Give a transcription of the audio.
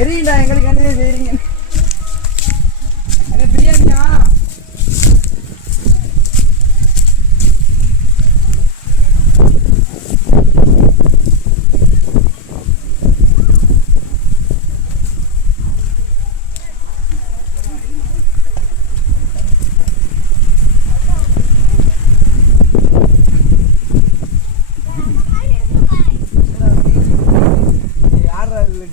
தெரியும்டா எங்களுக்கு என்ன செய்றீங்க